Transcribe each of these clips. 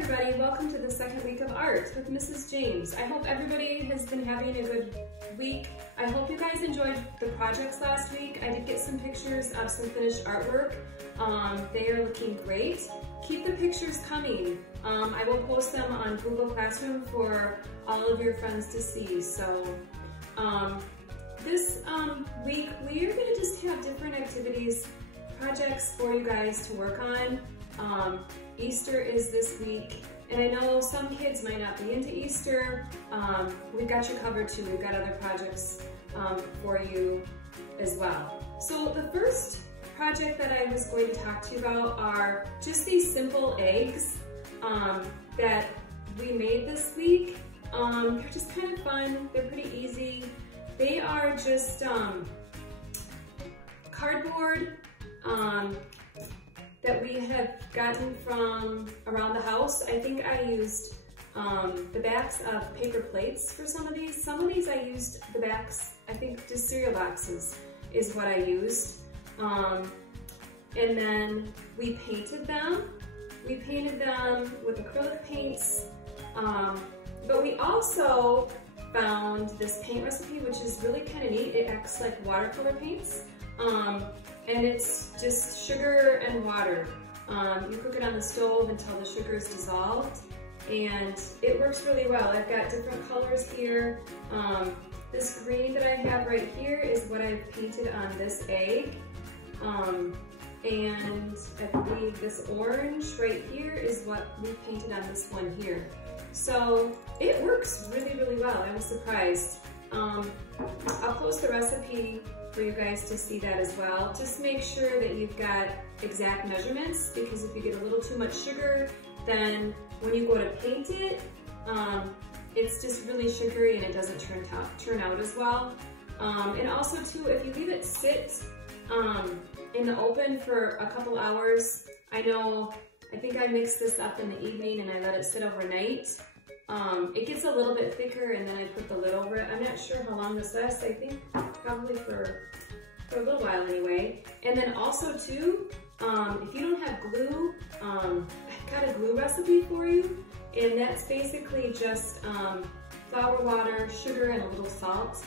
everybody, welcome to the second week of art with Mrs. James. I hope everybody has been having a good week. I hope you guys enjoyed the projects last week. I did get some pictures of some finished artwork. They are looking great. Keep the pictures coming. I will post them on Google Classroom for all of your friends to see. So this week we are going to just have different activities, projects for you guys to work on. Easter is this week, and I know some kids might not be into Easter. We've got you covered too. We've got other projects for you as well. So the first project that I was going to talk to you about are just these simple eggs that we made this week. They're just kind of fun. They're pretty easy. They are just cardboard that we have gotten from around the house. I think I used the backs of paper plates for some of these. Some of these I used the backs, I think just cereal boxes is what I used. And then we painted them. We painted them with acrylic paints, but we also found this paint recipe, which is really kind of neat. It acts like watercolor paints. And it's just sugar and water. You cook it on the stove until the sugar is dissolved, and it works really well. I've got different colors here. This green that I have right here is what I've painted on this egg. And I believe this orange right here is what we painted on this one here. So it works really, really well. I was surprised. I'll post the recipe for you guys to see that as well. Just make sure that you've got exact measurements, because if you get a little too much sugar, then when you go to paint it, it's just really sugary and it doesn't turn out as well. And also too, if you leave it sit in the open for a couple hours, I think I mixed this up in the evening and I let it sit overnight. It gets a little bit thicker, and then I put the lid over it. I'm not sure how long this lasts. I think probably for a little while anyway. And then also too, if you don't have glue, I've got a glue recipe for you, and that's basically just flour, water, sugar, and a little salt.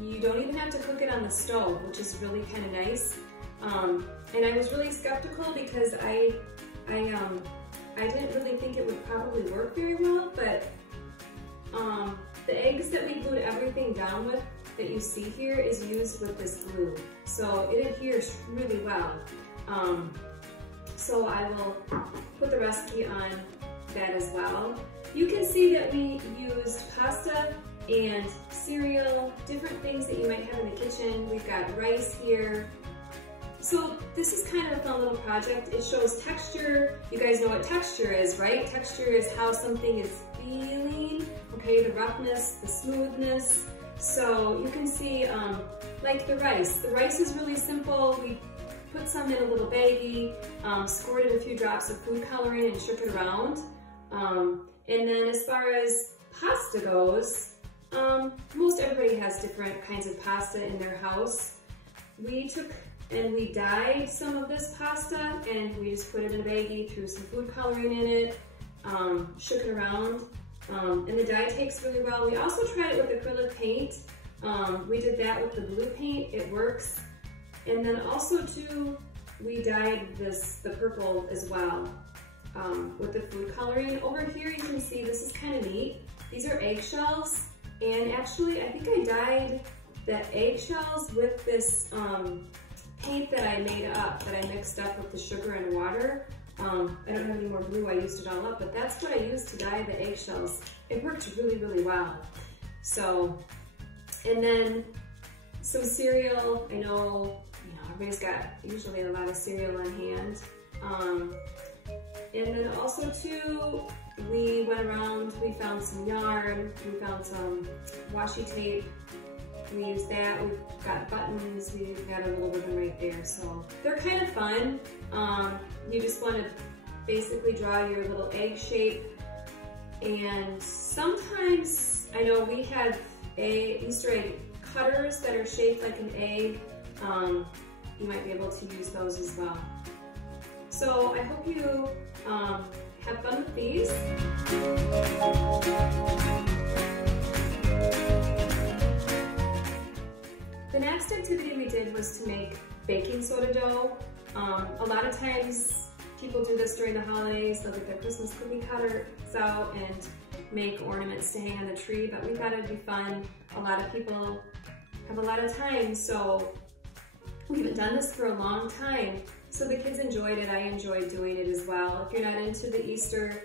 You don't even have to cook it on the stove, which is really kind of nice. And I was really skeptical because I didn't really think it would probably work very well, but the eggs that we glued everything down with that you see here is used with this glue. So it adheres really well. So I will put the recipe on that as well. You can see that we used pasta and cereal, different things that you might have in the kitchen. We've got rice here. So this is kind of a fun little project. It shows texture. You guys know what texture is, right? Texture is how something is feeling, okay? The roughness, the smoothness. So you can see, like the rice. The rice is really simple. We put some in a little baggie, squirted a few drops of food coloring and shook it around. And then as far as pasta goes, most everybody has different kinds of pasta in their house. We took and we dyed some of this pasta, and we just put it in a baggie, threw some food coloring in it, shook it around, and the dye takes really well. We also tried it with acrylic paint. We did that with the blue paint, it works. And then also too, we dyed the purple as well with the food coloring. Over here you can see, this is kind of neat. These are eggshells, and actually I think I dyed the eggshells with this paint that I made up, that I mixed up with the sugar and water. I don't have any more glue, I used it all up, but that's what I used to dye the eggshells. It worked really, really well. So, and then some cereal. I know, everybody's got usually a lot of cereal on hand. And then also too, we went around, we found some yarn, we found some washi tape. We used that, we've got buttons, we've got a little ribbon right there, so they're kind of fun. You just want to basically draw your little egg shape, and sometimes, I know we have Easter egg cutters that are shaped like an egg. You might be able to use those as well. So I hope you have fun with these. The next activity we did was to make baking soda dough. A lot of times people do this during the holidays. They'll get their Christmas cookie cutters out and make ornaments to hang on the tree, but we thought it'd be fun. A lot of people have a lot of time, so we haven't done this for a long time. So the kids enjoyed it. I enjoyed doing it as well. If you're not into the Easter,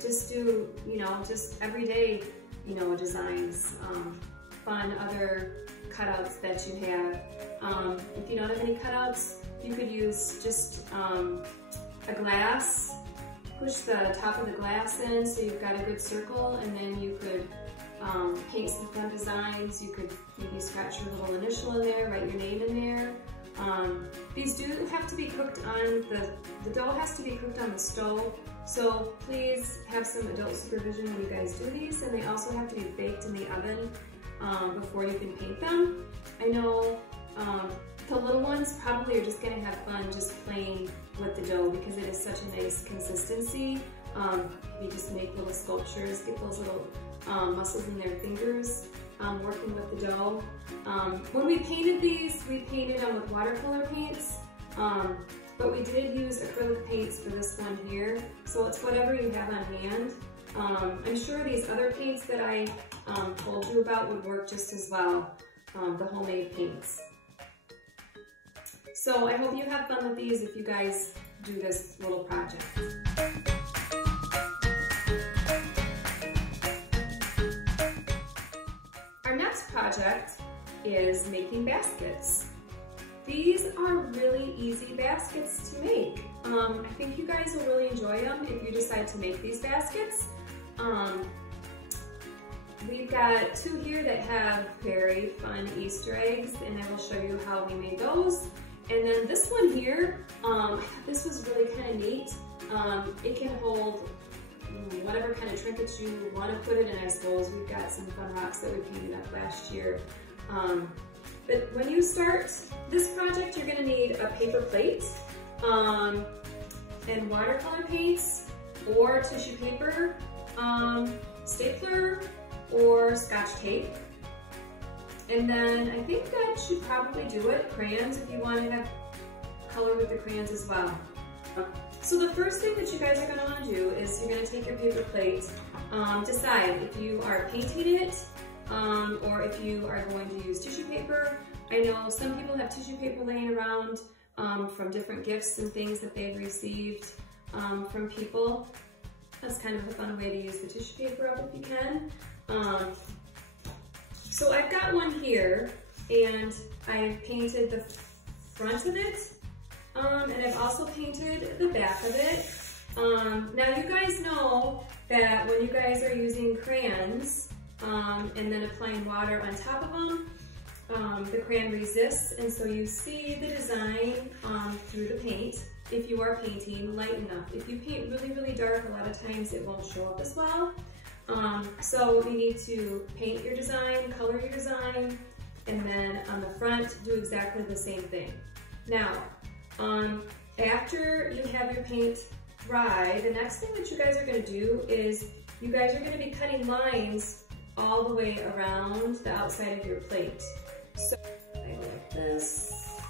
just do, just everyday, designs, fun other cutouts that you have. If you don't have any cutouts, you could use just a glass. Push the top of the glass in so you've got a good circle, and then you could paint some fun designs. You could maybe scratch your little initial in there, write your name in there. These do have to be cooked on, the dough has to be cooked on the stove, so please have some adult supervision when you guys do these, and they also have to be baked in the oven before you can paint them. I know the little ones probably are just going to have fun just playing with the dough because it is such a nice consistency. You just make little sculptures, get those little muscles in their fingers working with the dough. When we painted these, we painted them with watercolor paints, but we did use acrylic paints for this one here, so it's whatever you have on hand. I'm sure these other paints that I told you about would work just as well, the homemade paints. So I hope you have fun with these if you guys do this little project. Our next project is making baskets. These are really easy baskets to make. I think you guys will really enjoy them if you decide to make these baskets. We've got two here that have very fun Easter eggs, and I will show you how we made those. And then this one here, this was really kind of neat. It can hold whatever kind of trinkets you want to put it in, I suppose. We've got some fun rocks that we painted up last year. But when you start this project, you're going to need a paper plate and watercolor paints or tissue paper, stapler or Scotch tape. And then I think that should probably do it. Crayons if you want to have color with the crayons as well. So the first thing that you guys are going to want to do is you're going to take your paper plate, decide if you are painting it or if you are going to use tissue paper. I know some people have tissue paper laying around from different gifts and things that they've received from people. That's kind of a fun way to use the tissue paper up if you can. So I've got one here, and I've painted the front of it, and I've also painted the back of it. Now you guys know that when you guys are using crayons and then applying water on top of them, the crayon resists, and so you see the design through the paint. If you are painting light enough. If you paint really, really dark, a lot of times it won't show up as well. So you need to paint your design, color your design, and then on the front, do exactly the same thing. Now, after you have your paint dry, the next thing that you guys are going to do is you guys are going to be cutting lines all the way around the outside of your plate. So I go like this,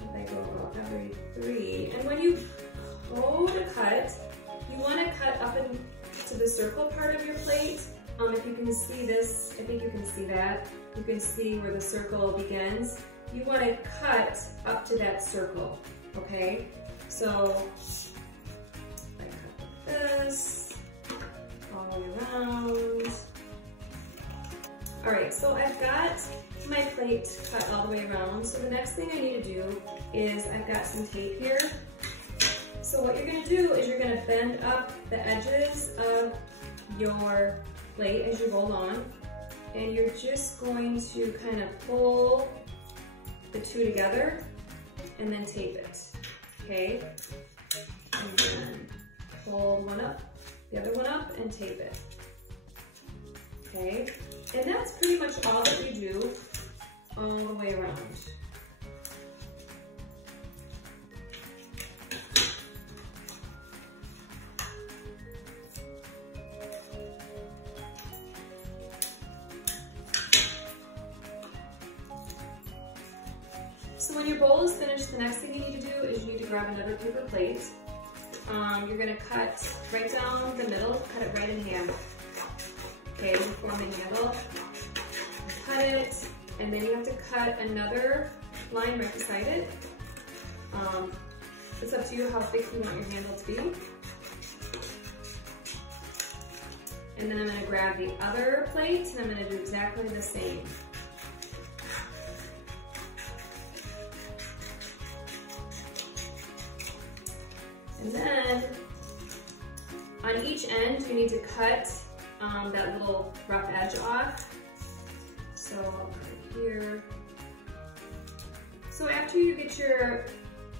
and I go about every 3. And when you go to cut, you want to cut up into the circle part of your plate. If you can see this, I think you can see that. You can see where the circle begins. You want to cut up to that circle, okay? So I cut like this, all the way around. All right, so I've got my plate cut all the way around. So the next thing I need to do is I've got some tape here. So what you're gonna do is you're gonna bend up the edges of your plate as you go along, and you're just going to kind of pull the two together and then tape it, okay? And then pull one up, the other one up, and tape it, okay? And that's pretty much all that you do all the way around. So when your bowl is finished, the next thing you need to do is you need to grab another paper plate. You're gonna cut right down the middle, cut it right in half. Okay, you form the handle, cut it, and then you have to cut another line right beside it. It's up to you how thick you want your handle to be. And then I'm gonna grab the other plate and I'm gonna do exactly the same. And then on each end, you need to cut that little rough edge off. So I'll cut it here. So after you get your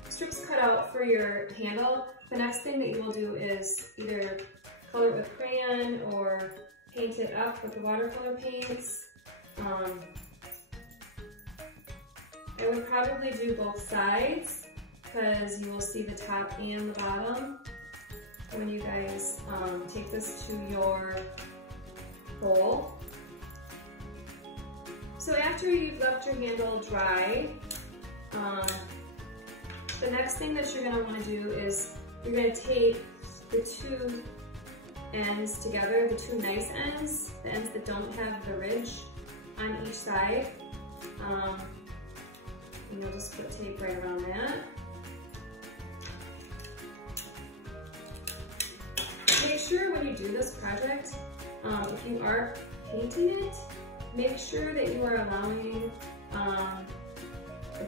strips cut out for your handle, the next thing that you will do is either color it with crayon or paint it up with the watercolor paints. I would probably do both sides because you will see the top and the bottom when you guys take this to your bowl. So after you've left your handle dry, the next thing that you're going to want to do is you're going to take the two ends together, the two nice ends, the ends that don't have the ridge on each side, and you'll just put tape right around that. Make sure when you do this project, if you are painting it, make sure that you are allowing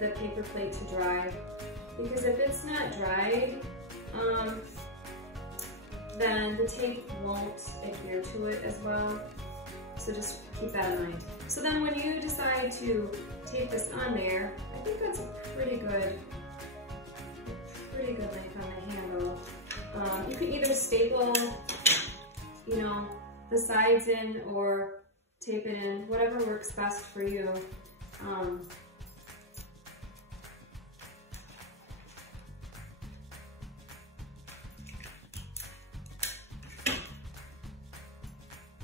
the paper plate to dry, because if it's not dried, then the tape won't adhere to it as well. So just keep that in mind. So then when you decide to tape this on there, I think that's a pretty good length on the handle. You can either staple, the sides in or tape it in, whatever works best for you. And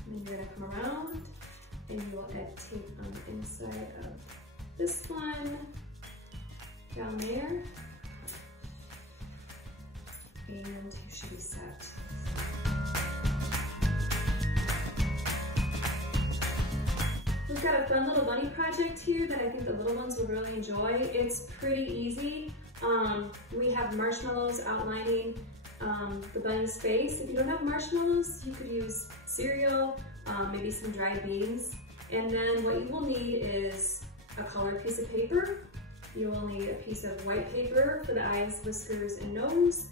you're gonna come around and you will add tape on the inside of this one, down there, and you should be set. We've got a fun little bunny project here that I think the little ones will really enjoy. It's pretty easy. We have marshmallows outlining the bunny's face. If you don't have marshmallows, you could use cereal, maybe some dried beans. And then what you will need is a colored piece of paper. You will need a piece of white paper for the eyes, whiskers, and nose,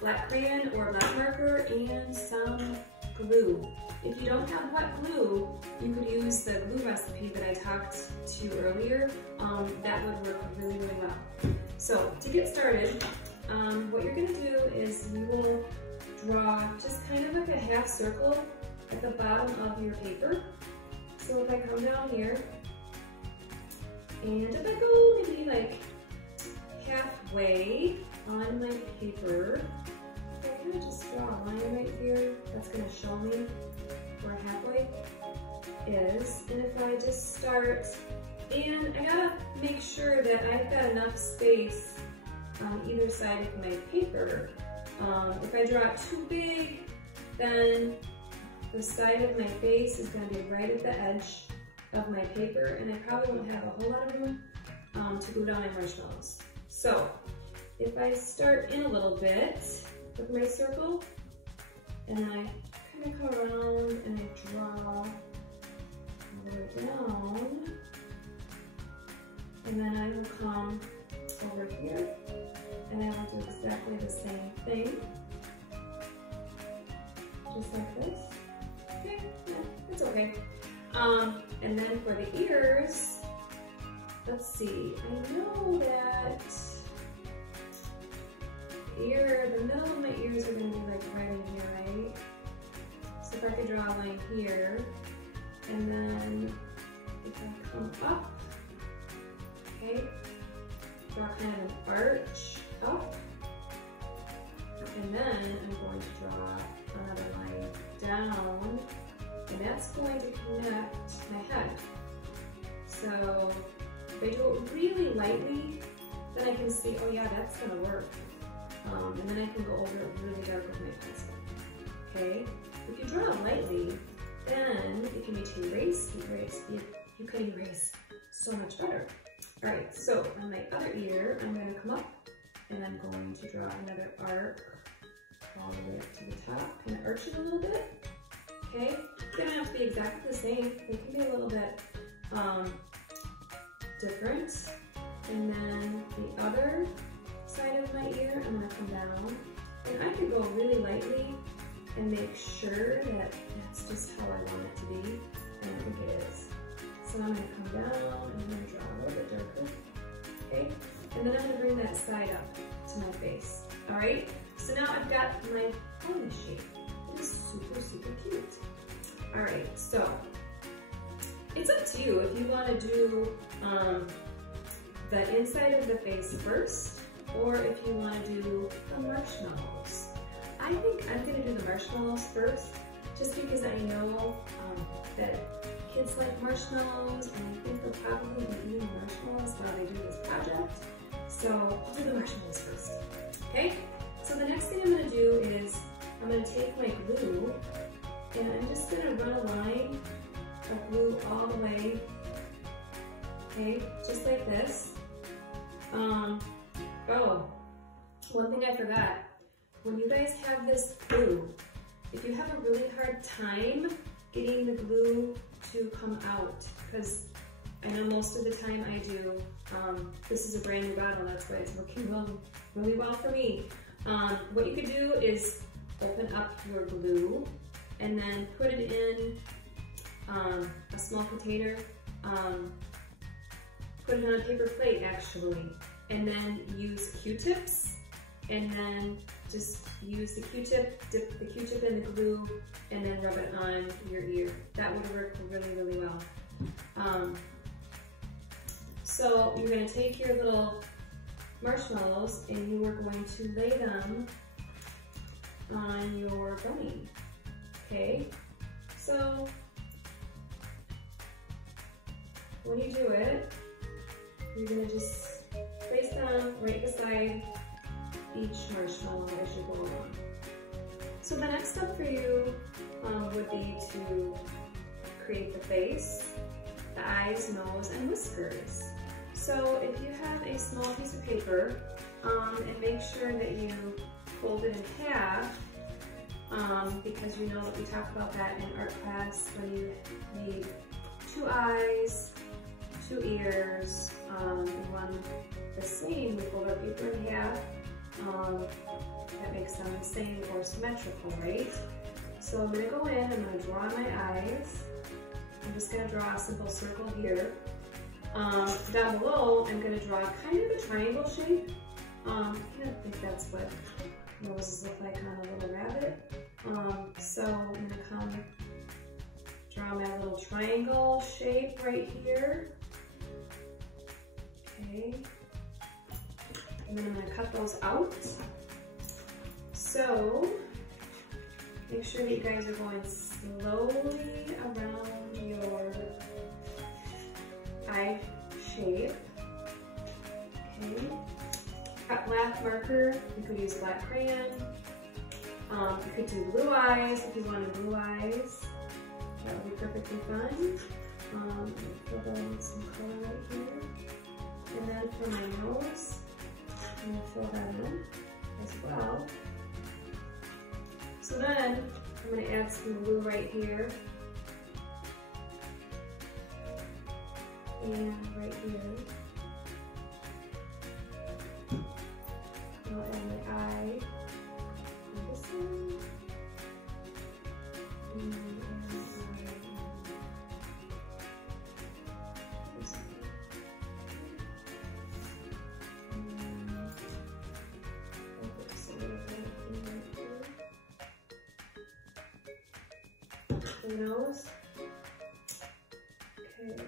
black crayon or black marker, and some glue. If you don't have wet glue, you could use the glue recipe that I talked to you earlier. That would work really, really well. So to get started, what you're going to do is you will draw just kind of like a half circle at the bottom of your paper. So if I come down here, and if I go maybe like halfway on my paper, if I kind of just draw a line right here, that's going to show me where halfway is. And if I just start, and I gotta make sure that I've got enough space on either side of my paper. If I draw it too big, then the side of my face is going to be right at the edge of my paper, and I probably won't have a whole lot of room to glue down my marshmallows. So if I start in a little bit with my circle, and I kind of come around and I draw all the way down, and then I will come over here, and I will do exactly the same thing, just like this. Okay, yeah, it's okay. And then for the ears, let's see, I know that the middle of my ears are going to be like right in here, right? So if I could draw a line here, and then if I come up, okay, draw kind of an arch up, and then I'm going to draw another line down, and that's going to connect my head. So If I do it really lightly, then I can see, oh yeah, that's gonna work. And then I can go over it really dark with my pencil. Okay? If you draw it lightly, then it can be to erase. You can erase so much better. All right, so on my other ear, I'm going to come up and I'm going to draw another arc all the way up to the top, kind of arch it a little bit. Okay? They don't have to be exactly the same. They can be a little bit different. And then the other side of my ear, I'm going to come down. And I can go really lightly and make sure that that's just how I want it to be, and I think it is. So I'm going to come down and I'm going to draw a little bit darker, okay? And then I'm going to bring that side up to my face, all right? So now I've got my pony shape. It is super, super cute. All right, so it's up to you if you want to do the inside of the face first, or if you want to do the marshmallows. I think I'm going to do the marshmallows first, just because I know that kids like marshmallows, and I think they'll probably be eating marshmallows while they do this project. So I'll do the marshmallows first. Okay? So the next thing I'm going to do is I'm going to take my glue and I'm just going to run a line of glue all the way, okay, just like this. Oh, one thing I forgot. When you guys have this glue, if you have a really hard time getting the glue to come out, because I know most of the time I do, this is a brand new bottle, that's why it's working really well for me. What you could do is open up your glue and then put it in a small container, put it on a paper plate actually, and then use Q-tips, and then just use the Q-tip, dip the Q-tip in the glue, and then rub it on your ear. That would work really, really well. So you're going to take your little marshmallows and you are going to lay them on your bunny. Okay? So when you do it, you're going to just place them right beside each marshmallow as you go along. So the next step for you would be to create the face, the eyes, nose, and whiskers. So if you have a small piece of paper, and make sure that you fold it in half, because you know that we talk about that in art class when you need 2 eyes, 2 ears, and one the same. We fold our paper in half. That makes them the same or symmetrical, right? So I'm going to go in, I'm going to draw my eyes. I'm just going to draw a simple circle here. Down below, I'm going to draw kind of a triangle shape. I don't think that's what noses look like on a little rabbit. So I'm going to come draw my little triangle shape right here. Okay. And then I'm going to cut those out. So make sure that you guys are going slowly around your eye shape. Okay. Got black marker. You could use black crayon. You could do blue eyes if you wanted blue eyes. That would be perfectly fine. Fill in some color right here. And then for my nose, I'm going to fill that in as well. So then I'm going to add some blue right here and right here. I'll add my eye on this one. And add my eye on this one. The nose. Okay.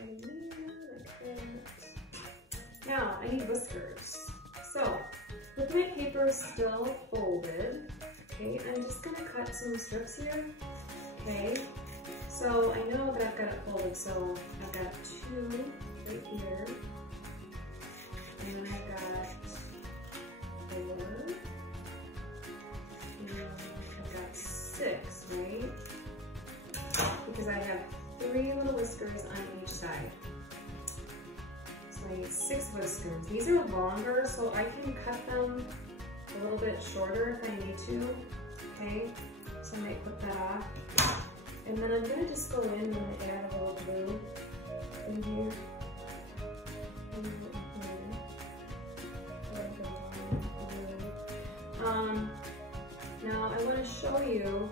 And then like that. Now I need whiskers. So with my paper still folded, okay, I'm just gonna cut some strips here. Okay. So I know that I've got it folded, so I've got 2 right here. And then I've got 4. And I've got 6, right? Because I have 3 little whiskers on each side. So I need 6 whiskers. These are longer, so I can cut them a little bit shorter if I need to, okay? So I might put that off. And then I'm gonna just go in and I'm gonna add a little glue in here. Now I want to show you,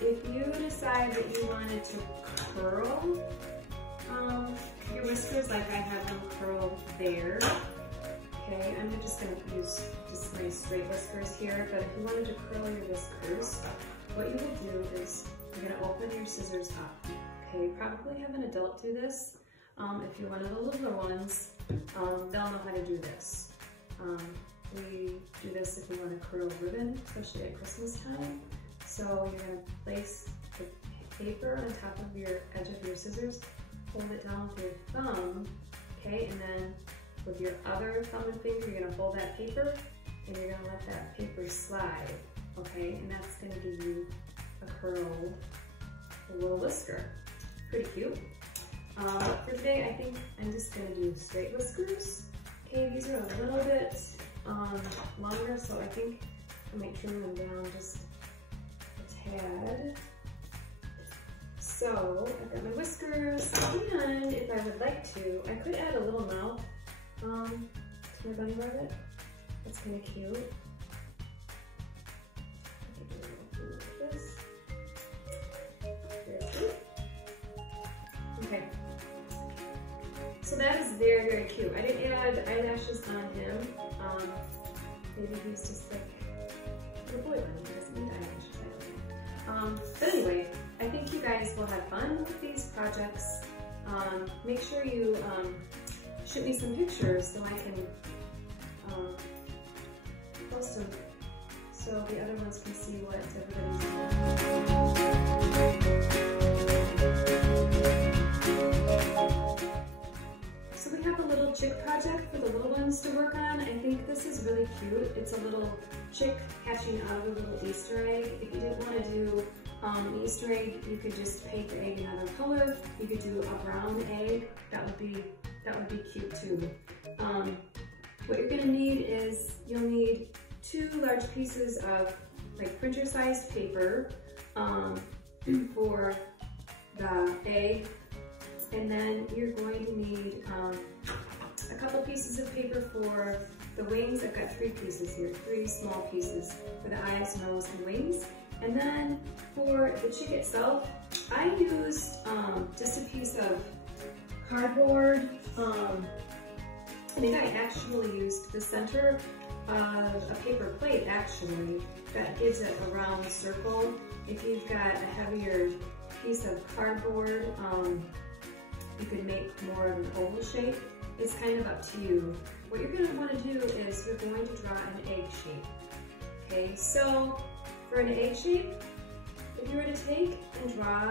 if you decide that you wanted to curl your whiskers, like I have them curled there. Okay, I'm just going to use just my straight whiskers here, but if you wanted to curl your whiskers, what you will do is you're going to open your scissors up. Okay, probably have an adult do this. If you're one of the littler ones, they'll know how to do this. We do this if you want to curl ribbon, especially at Christmas time. So you're going to place the paper on top of your edge of your scissors, hold it down with your thumb, okay, and then with your other thumb and finger, you're going to hold that paper and you're going to let that paper slide, okay, and that's going to give you a curled little whisker. Pretty cute. For today, I think I'm just going to do straight whiskers. Okay, these are a little bit longer, so I think I might trim them down just a tad. So I've got my whiskers, and if I would like to, I could add a little mouth to my bunny rabbit. That's kind of cute. Like this. Okay. So that is very, very cute. I didn't add eyelashes on him. Maybe he's just like a little boy bunny. He doesn't need eyelashes, I don't know. But anyway, I think you guys will have fun with these projects. Make sure you shoot me some pictures so I can post them so the other ones can see what everybody's doing. So we have a little chick project for the little ones to work on. I think this is really cute. It's a little chick hatching out of a little Easter egg. If you didn't want to do an Easter egg, you could just paint the egg another color. You could do a brown egg. That would be cute too. What you're going to need is you'll need 2 large pieces of like printer sized paper for the egg, and then you're going to need a couple pieces of paper for the wings. I've got 3 pieces here, 3 small pieces for the eyes, nose, and wings. And then for the chick itself, I used just a piece of cardboard. I think I actually used the center of a paper plate actually, that gives it a round circle. If you've got a heavier piece of cardboard, you could make more of an oval shape. It's kind of up to you. What you're going to want to do is you're going to draw an egg shape. Okay, so for an egg shape, if you were to take and draw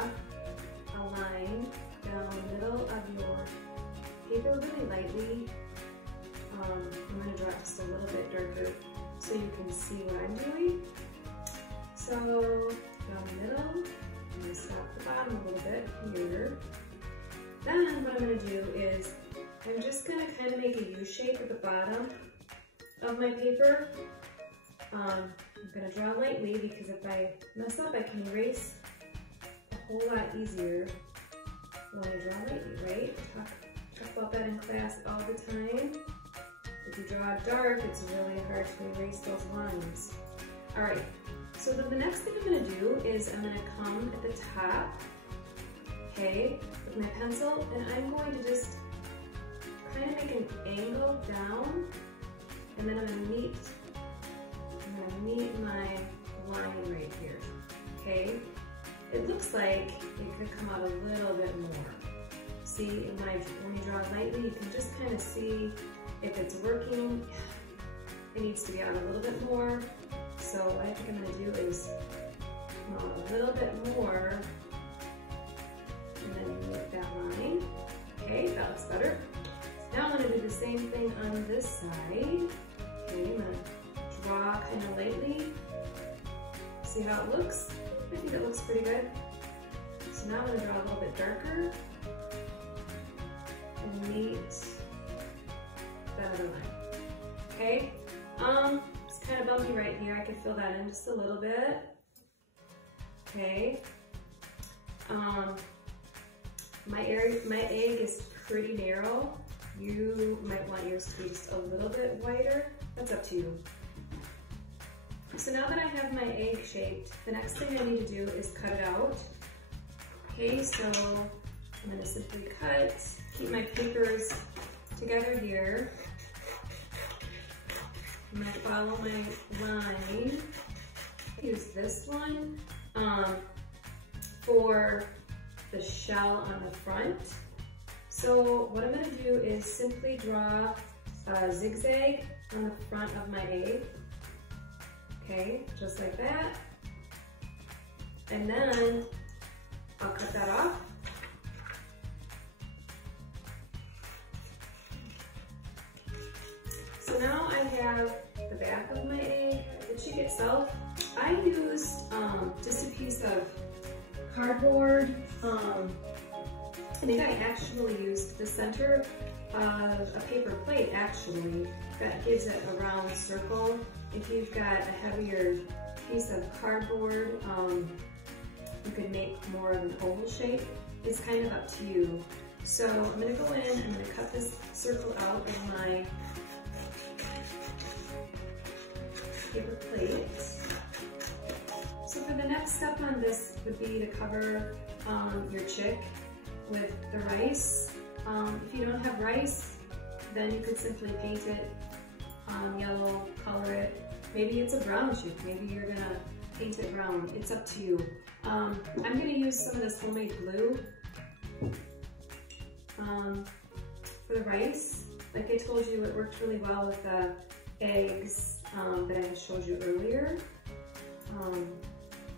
a line down the middle of your paper really lightly, I'm going to draw it just a little bit darker so you can see what I'm doing. So down the middle, I'm going to stop the bottom a little bit here. Then what I'm going to do is I'm just going to kind of make a U shape at the bottom of my paper. I'm going to draw lightly because if I mess up, I can erase a whole lot easier when I draw lightly, right? Talk about that in class all the time. If you draw dark, it's really hard to erase those lines. All right, so the next thing I'm going to do is I'm going to come at the top, okay, with my pencil, and I'm going to just kind of make an angle down, and then I'm going to meet my line right here, okay? It looks like it could come out a little bit more. See, when you draw lightly, you can just kind of see if it's working. It needs to be out a little bit more. So what I think I'm going to do is come out a little bit more and then make that line. Okay, that looks better. Now I'm gonna do the same thing on this side. Okay, I'm gonna draw kind of lightly. See how it looks? I think it looks pretty good. So now I'm gonna draw a little bit darker and meet that other line. Okay, it's kind of bumpy right here. I could fill that in just a little bit. Okay. My egg is pretty narrow. You might want yours to be just a little bit wider. That's up to you. So now that I have my egg shaped, the next thing I need to do is cut it out. Okay, so I'm gonna simply cut, keep my papers together here. I'm gonna follow my line. Use this one for the shell on the front. So what I'm gonna do is simply draw a zigzag on the front of my egg. Okay, just like that. And then I'll cut that off. So now I have the back of my egg, the chick itself. I used just a piece of cardboard. I think I actually used the center of a paper plate actually, that gives it a round circle. If you've got a heavier piece of cardboard, you could make more of an oval shape. It's kind of up to you. So I'm gonna go in, I'm gonna cut this circle out of my paper plate. So for the next step on this would be to cover your chick with the rice. If you don't have rice, then you could simply paint it yellow, color it. Maybe it's a brown chick, maybe you're gonna paint it brown. It's up to you. I'm gonna use some of this homemade glue for the rice. Like I told you, it worked really well with the eggs that I had showed you earlier.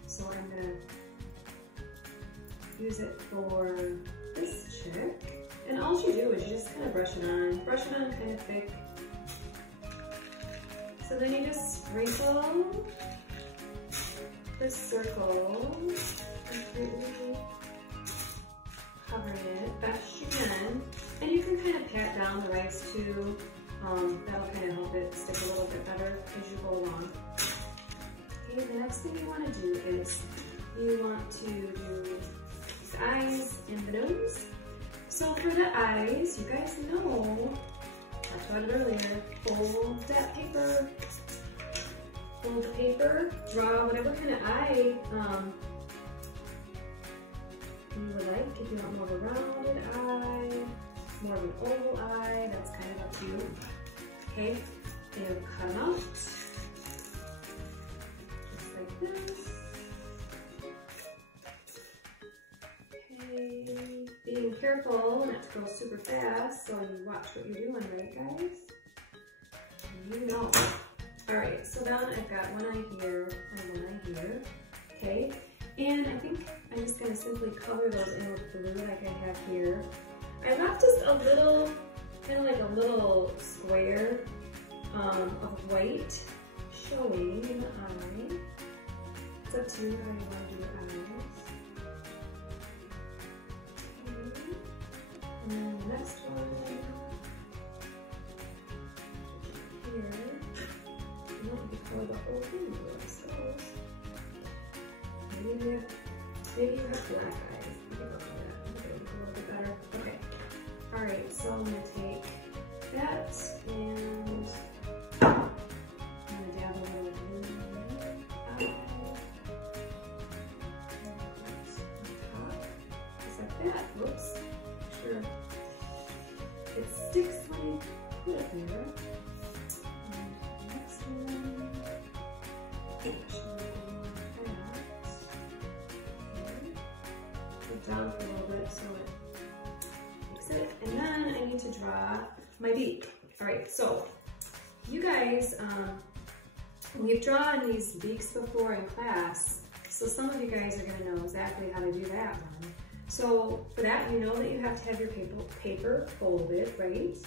So I'm gonna use it for this chick. And all you do is you just kind of brush it on kind of thick. So then you just sprinkle this circle, completely covering it best you can. And you can kind of pat down the rice too. That'll kind of help it stick a little bit better as you go along. Okay, the next thing you want to do is you want to do the eyes and the nose. So for the eyes, you guys know, I talked about it earlier, fold that paper, fold the paper, draw whatever kind of eye you would like. If you want more of a rounded eye, more of an oval eye, that's kind of up to you. Okay, and cut them out, just like this. Okay, being careful not to go super fast, so you watch what you're doing, right guys? You know. Alright, so now I've got one eye here and one eye here. Okay, and I think I'm just going to simply cover those in with glue like I have here. I left just a little, kind of like a little square of white showing in the eye. It's up to you how you want to do your eyes. Okay. And then the next one here. You want to color the whole thing, I suppose. Maybe you have black eyes. You can look at that. Make it look a little bit better. Okay. Alright, so I'm going to take that and I'm going to dab a little glue on top. Just like that. Whoops. Make sure it sticks when you put it there. And the next one. Down for a little bit so it makes it. And then I need to draw my beak. Alright, so you guys, we've drawn these beaks before in class, so some of you guys are going to know exactly how to do that one. So for that, you know that you have to have your paper folded, right?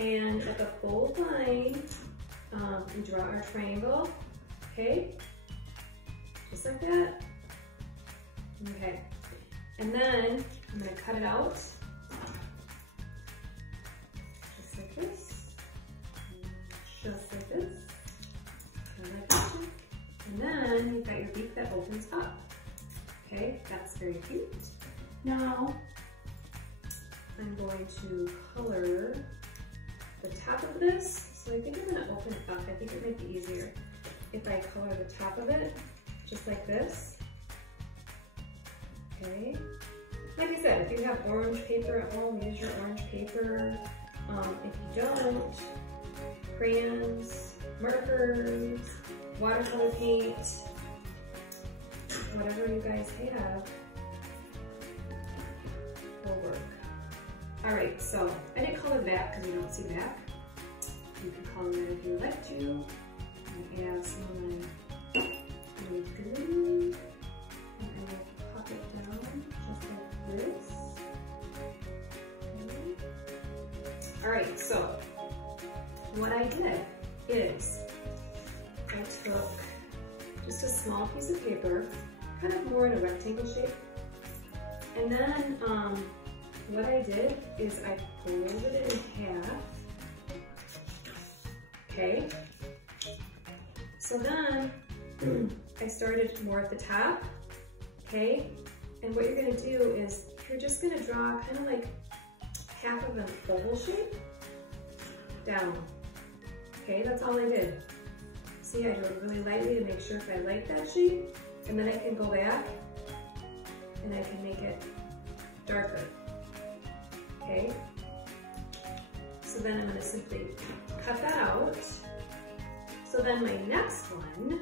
And at the fold line, we draw our triangle, okay? Just like that. Okay. And then I'm gonna cut it out, just like this, just like this, like that. And then you've got your beak that opens up. Okay, that's very cute. Now, I'm going to color the top of this. So I think I'm gonna open it up. I think it might be easier if I color the top of it, just like this. Okay. Like I said, if you have orange paper at home, use your orange paper. If you don't, crayons, markers, watercolor paint, whatever you guys have will work. All right, so I didn't color the back because you don't see the back. You can color it if you would like to. I add some of my glue. And I will pop it down just like this. Okay. All right, so what I did is I took just a small piece of paper, kind of more in a rectangle shape, and then what I did is I folded it in half. Okay. So then I started more at the top. Okay. And what you're gonna do is you're just gonna draw kind of like half of an oval shape down. Okay, that's all I did. See, I do it really lightly to make sure if I like that shape, and then I can go back and I can make it darker. Okay, so then I'm going to simply cut that out. So then my next one,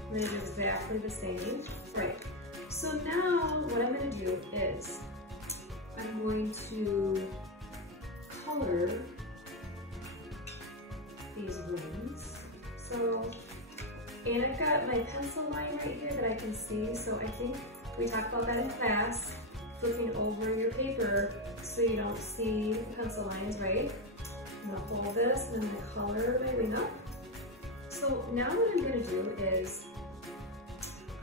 I'm going to do exactly the same. Right, so now what I'm going to do is I'm going to color these wings. So, and I've got my pencil line right here that I can see, so I think we talked about that in class, flipping over your paper so you don't see the pencil lines, right? I'm gonna hold this and I'm gonna color my wing up. So now what I'm gonna do is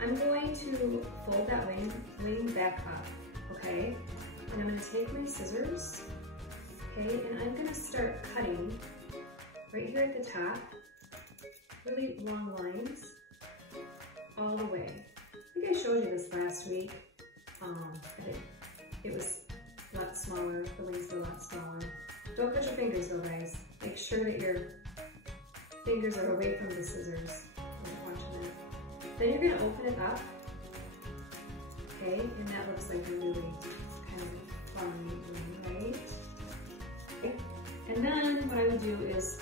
I'm going to fold that wing back up, okay? And I'm gonna take my scissors, okay, and I'm gonna start cutting right here at the top, really long lines all the way. I think I showed you this last week. It was a lot smaller, the wings were a lot smaller. Don't cut your fingers though, guys. Make sure that your fingers are away from the scissors when you're watching it. Then you're gonna open it up, okay, and that looks like a really kind of fun wing, right? Okay. And then what I would do is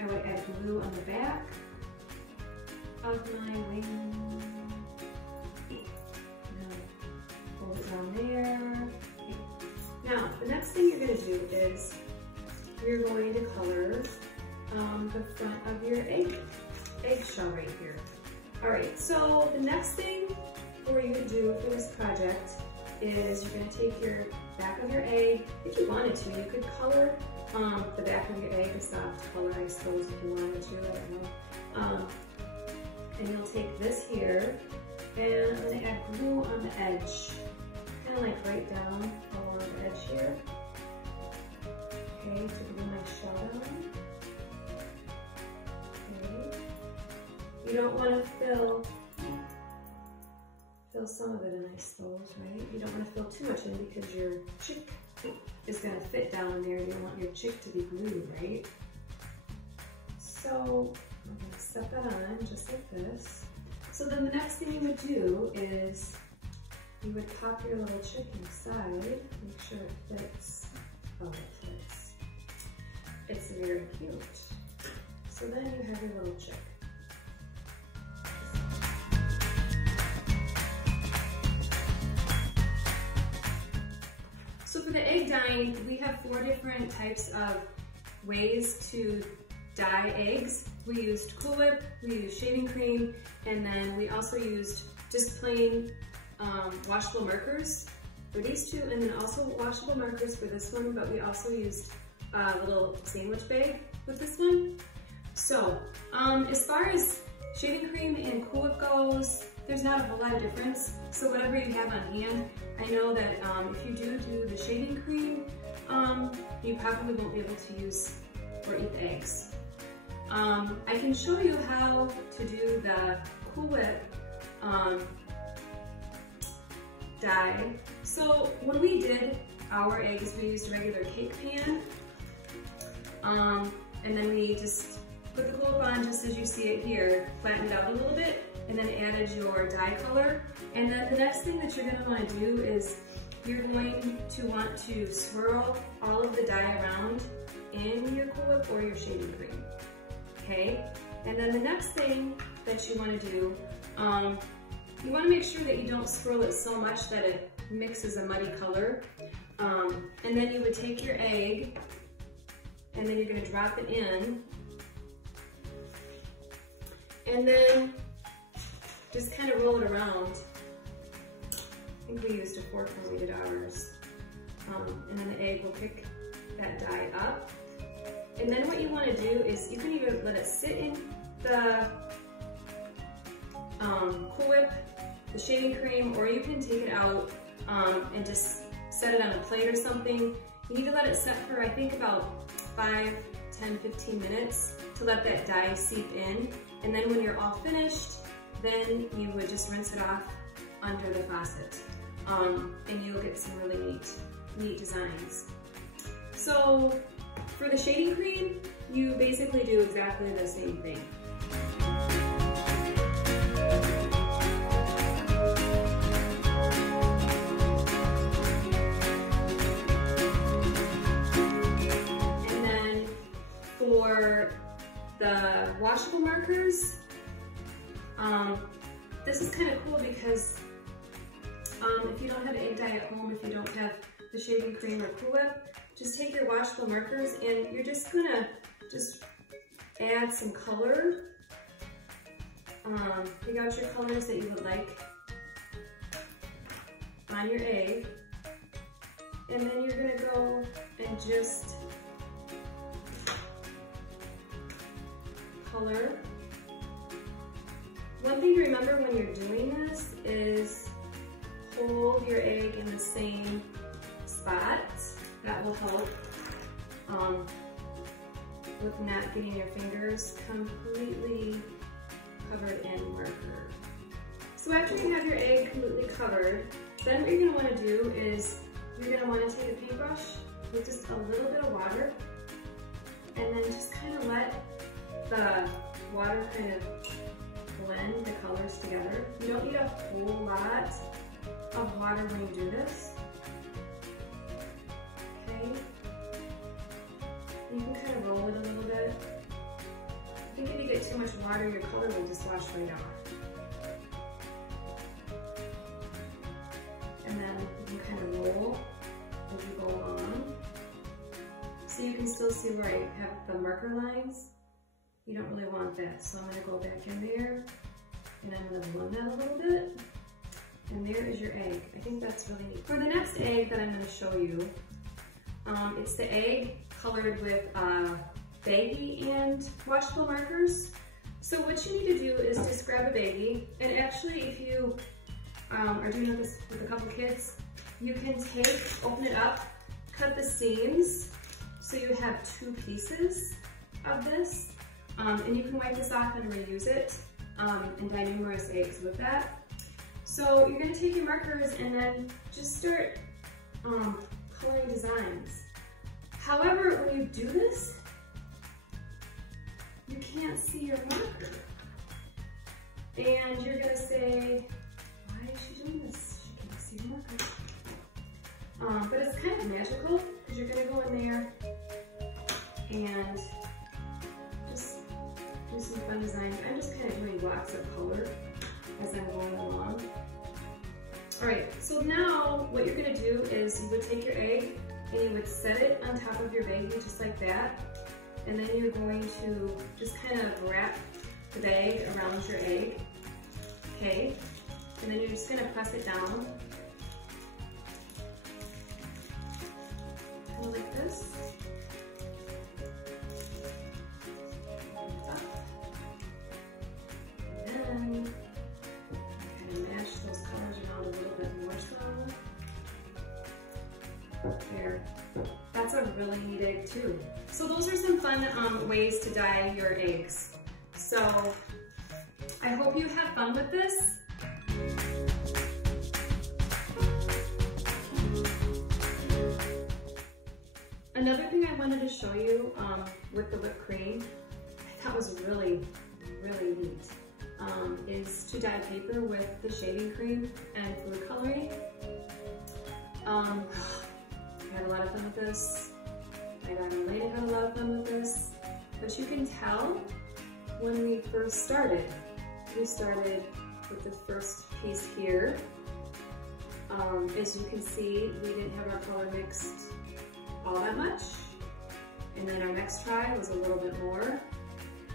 I would add glue on the back of my wing. Hold it down there. Now, the next thing you're going to do is you're going to color the front of your eggshell right here. All right, so the next thing for you to do for this project is you're going to take your back of your egg. If you wanted to, you could color the back of your egg a soft color, I suppose, if you wanted to, I don't know. And you'll take this here, and I'm going to add glue on the edge, kind of like right down along the edge here. Okay, to glue my shell down. Okay. You don't want to fill some of it in, I suppose, right? You don't want to fill too much in because your chick is going to fit down there. You don't want your chick to be glued, right? So I'm going to set that on just like this. So then the next thing you would do is you would pop your little chick inside, make sure it fits. Oh, it fits. It's very cute. So then you have your little chick. So for the egg dyeing, we have 4 different types of ways to dye eggs. We used Cool Whip, we used shaving cream, and then we also used just plain washable markers for these two, and then also washable markers for this one, but we also used a little sandwich bag with this one. So, as far as shaving cream and Cool Whip goes, there's not a whole lot of difference. So whatever you have on hand, I know that if you do the shaving cream, you probably won't be able to use or eat the eggs. I can show you how to do the Cool Whip dye. So when we did our eggs, we used a regular cake pan, and then we just put the Cool Whip on just as you see it here, flattened it out a little bit, and then added your dye color. And then the next thing that you're going to want to do is you're going to want to swirl all of the dye around in your Cool Whip or your shaving cream. Okay? And then the next thing that you want to do, you want to make sure that you don't swirl it so much that it mixes a muddy color. And then you would take your egg, and then you're going to drop it in, and then just kind of roll it around. I think we used a fork when we did ours. And then the egg will pick that dye up. And then what you want to do is you can either let it sit in the Cool Whip, the shaving cream, or you can take it out and just set it on a plate or something. You need to let it set for, I think, about 5, 10, 15 minutes to let that dye seep in. And then when you're all finished, then you would just rinse it off under the faucet. And you'll get some really neat designs. So for the shaving cream, you basically do exactly the same thing. And then for the washable markers, this is kind of cool because if you don't have egg dye at home, if you don't have the shaving cream or Cool Whip, just take your washable markers and you're just gonna add some color. Pick out your colors that you would like on your egg, and then you're gonna go and just color. One thing to remember when you're doing this is hold your egg in the same spot. That will help with not getting your fingers completely covered in marker. So after you have your egg completely covered, then what you're going to want to do is you're going to want to take a paintbrush with just a little bit of water, and then just kind of let the water kind of blend the colors together. You don't need a whole lot of water when you do this. Okay. You can kind of roll it a little bit. I think if you get too much water, your color will just wash right off. And then you can kind of roll as you go along. So you can still see where I have the marker lines. You don't really want that, so I'm going to go back in there and I'm going to blend that a little bit. And there is your egg. I think that's really neat. For the next egg that I'm going to show you, it's the egg colored with baggie and washable markers. So what you need to do is just grab a baggie, and actually if you are doing this with a couple kids, you can open it up, cut the seams so you have 2 pieces of this, and you can wipe this off and reuse it and dye numerous eggs with that. So you're going to take your markers and then just start coloring designs. However, when you do this, you can't see your marker. And you're going to say, why is she doing this? She can't see her marker. But it's kind of magical because you're going to go in there and just do some fun designs. I'm just kind of doing blocks of color as I'm going along. Alright, so now what you're going to do is you would take your egg and you would set it on top of your baggie just like that, and then you're going to just kind of wrap the bag around your egg, okay? And then you're just going to press it down, kind of like this, a really neat egg too. So those are some fun ways to dye your eggs. So I hope you have fun with this. Another thing I wanted to show you with the whipped cream, I thought was really neat, is to dye paper with the shaving cream and food coloring. I had a lot of fun with this. My daughter Elena had a lot of fun with this. But you can tell when we first started. We started with the first piece here. As you can see, we didn't have our color mixed all that much. And then our next try was a little bit more.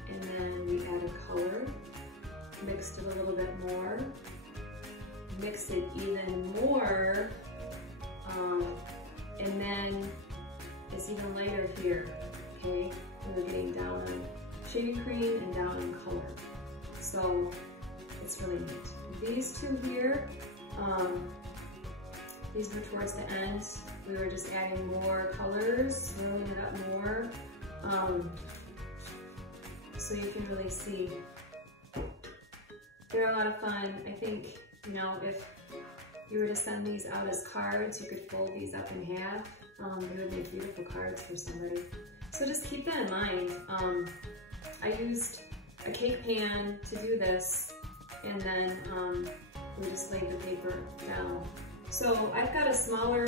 And then we added color, mixed it a little bit more, mixed it even more, and then it's even lighter here, okay? We're getting down on shaving cream and down on color. So it's really neat. These two here, these were towards the end. We were just adding more colors, rolling it up more. So you can really see. They're a lot of fun. I think, you know, if you were to send these out as cards, you could fold these up in half. They would make beautiful cards for somebody. So just keep that in mind. I used a cake pan to do this, and then we just laid the paper down. So I've got a smaller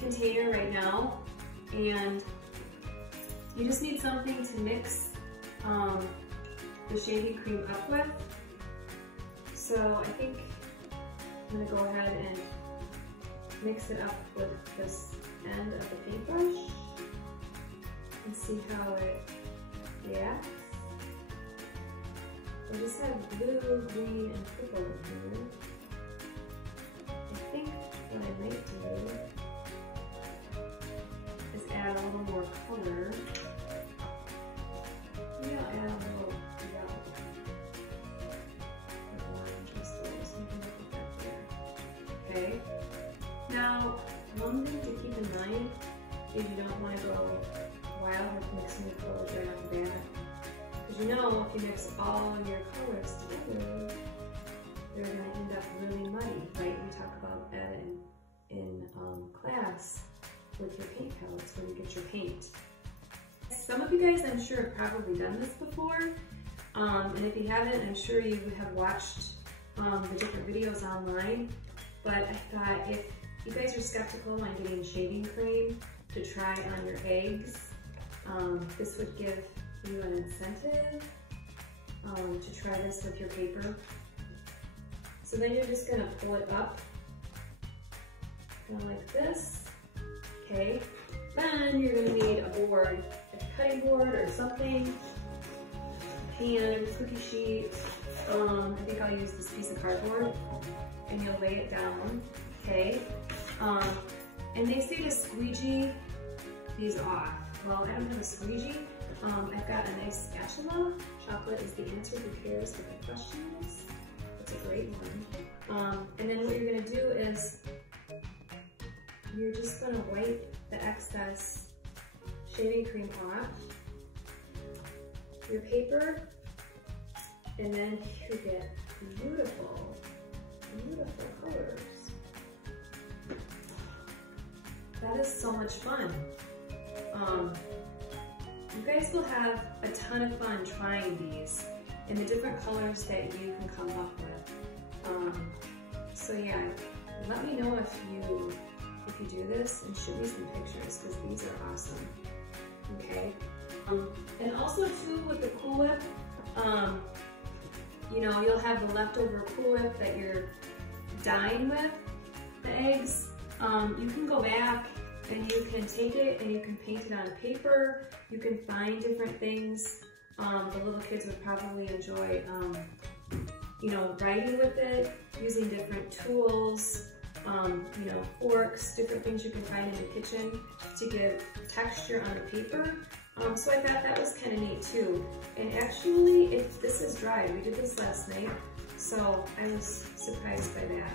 container right now, and you just need something to mix the shaving cream up with. So I think I'm gonna go ahead and mix it up with this end of the paintbrush and see how it reacts. I just have blue, green, and purple in here. I think what I might do is add a little more color. Maybe I'll add a little yellow. Just a little something like that there. Okay. Now, one thing to keep in mind is you don't want to go wild with mixing the colors right off the bat. Because you know, if you mix all your colors together, they're going to end up really muddy, right? We talk about that in class with your paint palettes when you get your paint. Some of you guys, I'm sure, have probably done this before, and if you haven't, I'm sure you have watched the different videos online, but I thought if you guys are skeptical on getting shaving cream to try on your eggs, this would give you an incentive to try this with your paper. So then you're just gonna pull it up, kind of like this, okay? Then you're gonna need a board, a cutting board or something, pan, cookie sheet. I think I'll use this piece of cardboard, and you'll lay it down, okay? And they say to squeegee these off. Well, I don't have a squeegee. I've got a nice spatula. Chocolate is the answer. Who cares what the question is? It's a great one. And then what you're gonna do is you're just gonna wipe the excess shaving cream off your paper, and then you get beautiful, beautiful colors. That is so much fun. You guys will have a ton of fun trying these in the different colors that you can come up with. So yeah, let me know if you do this, and shoot me some pictures, because these are awesome. Okay. And also too, with the Cool Whip, you know, you'll have the leftover Cool Whip that you're dyeing with the eggs. You can go back and you can take it and you can paint it on paper. You can find different things. The little kids would probably enjoy, you know, writing with it, using different tools, you know, forks, different things you can find in the kitchen to give texture on the paper. So I thought that was kind of neat too. And actually, this is dried. We did this last night, so I was surprised by that.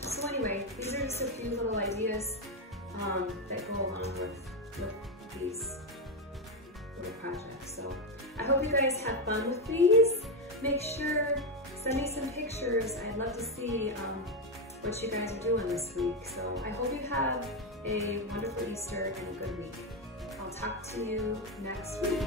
So anyway, these are just a few little ideas that go along with these little projects. So I hope you guys have fun with these. Make sure, send me some pictures. I'd love to see what you guys are doing this week. So I hope you have a wonderful Easter and a good week. I'll talk to you next week.